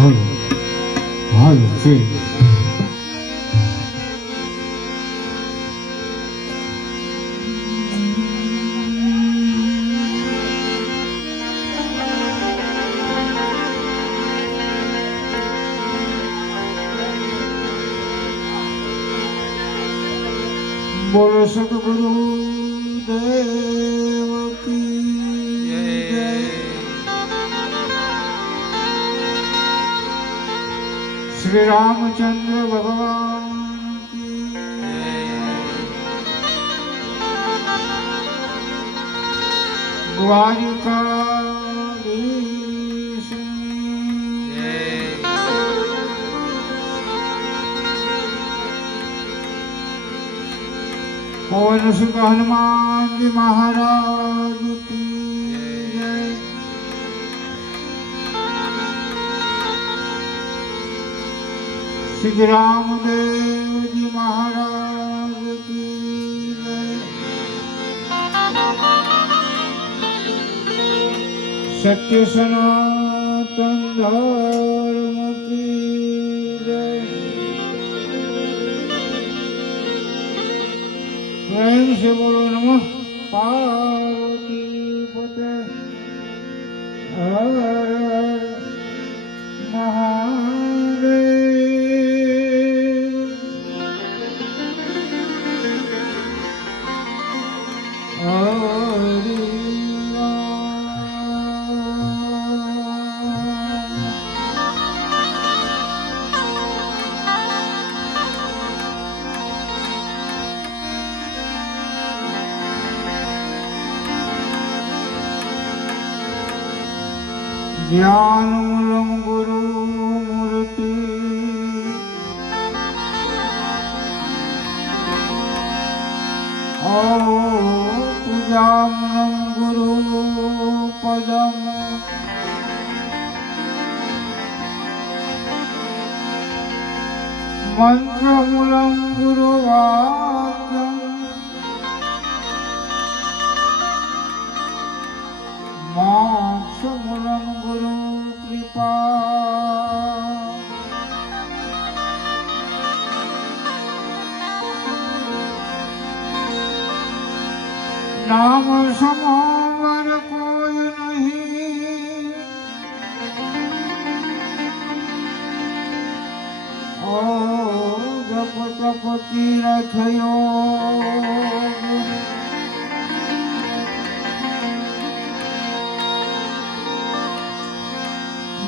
હાલો હાલો છે બોલો સદગુરુ દેવ કી જય. શ્રી રામચંદ્ર ભગવાન કી દ્વારિકાધીશની पवन सुख हनुमान जी महाराज की जय. श्री रामदेव जी महाराज की जय. सत्य सनातन धर्म की जय. प्रेम से बोलो नमः पार्वती पते हर हर महादेव. हरि ज्ञानमूलं गुरुमूर्ति पूजामूलं गुरुपदम् मन्त्रमूलं गुरुवाक्यम् मोक्षमूलं गुरु कृपा. नाम समावर कोई नहीं, ओ जप तप तीरथ योग.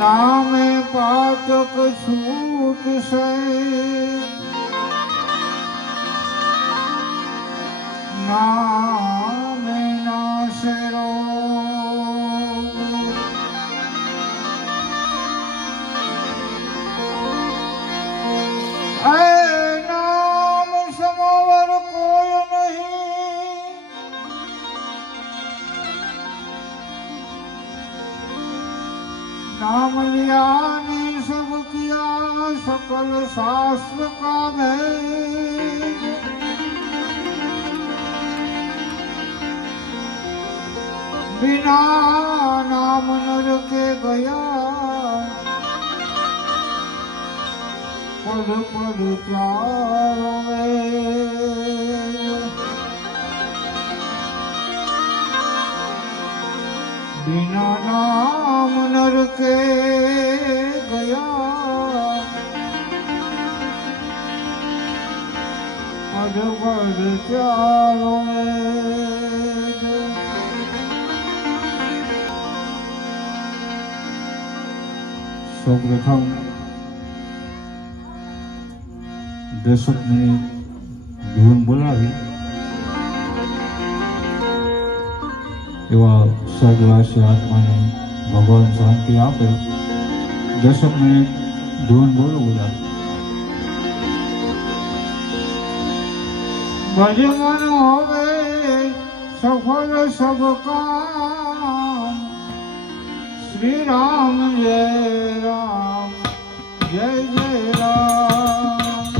नामे पातक छूट से नामे नाशे रोग. नाम समवर कोई नहीं, नाम लिया ने सब किया सकल शास्त्र का भेद. बिना नाम नर के गया पद पद चारों वेद. बिना नाम नर के गया पद पद चारों वेद. સૌપ્રથમ દશકની ધૂન બોલાવી એવા સર્વવાસી આત્માને ભગવાન શાંતિ આપે. 10 મિનિટ ધૂન બોલો બધા. ભજન હોવે સફળ સબ કામ. શ્રી રામ જય રામ જય જય રામ.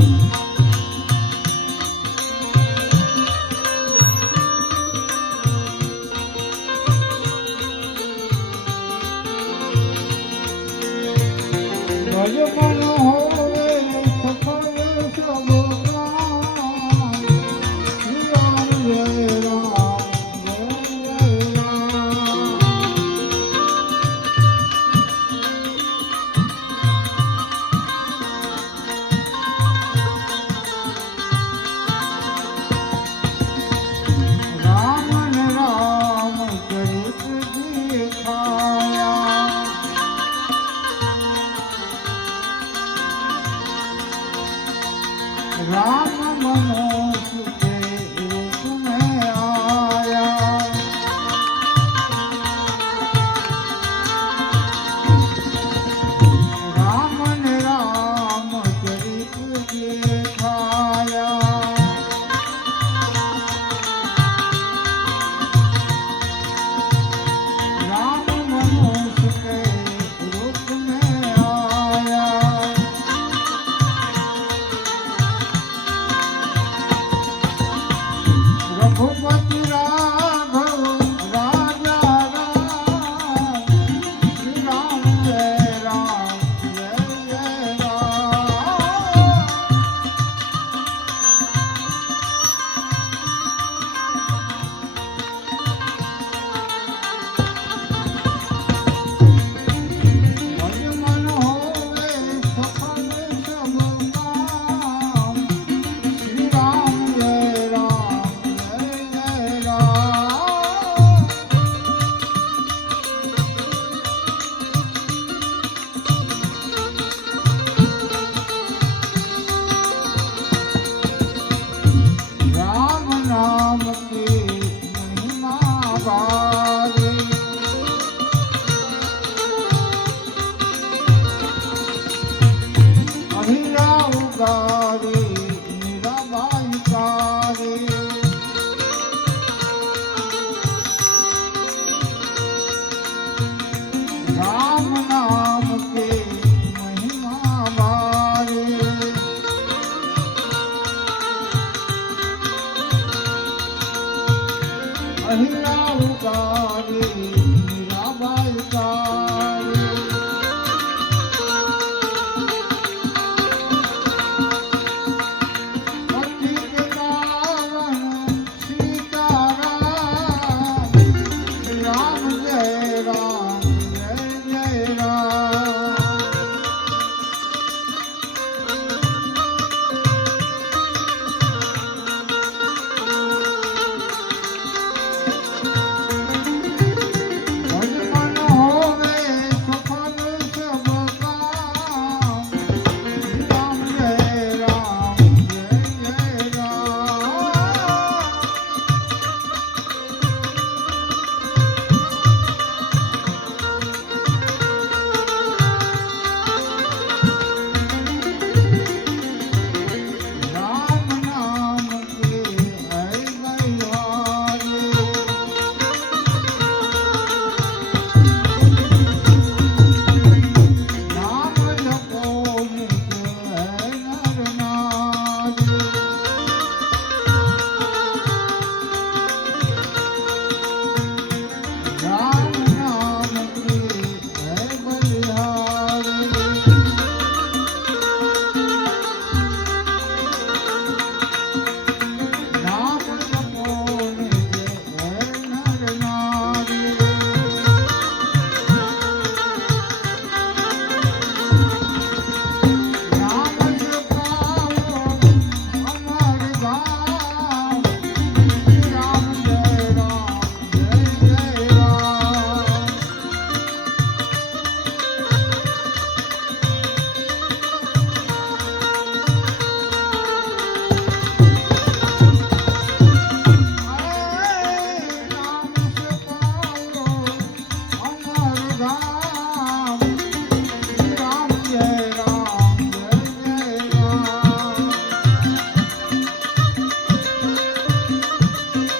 અહીં ના ઉગારી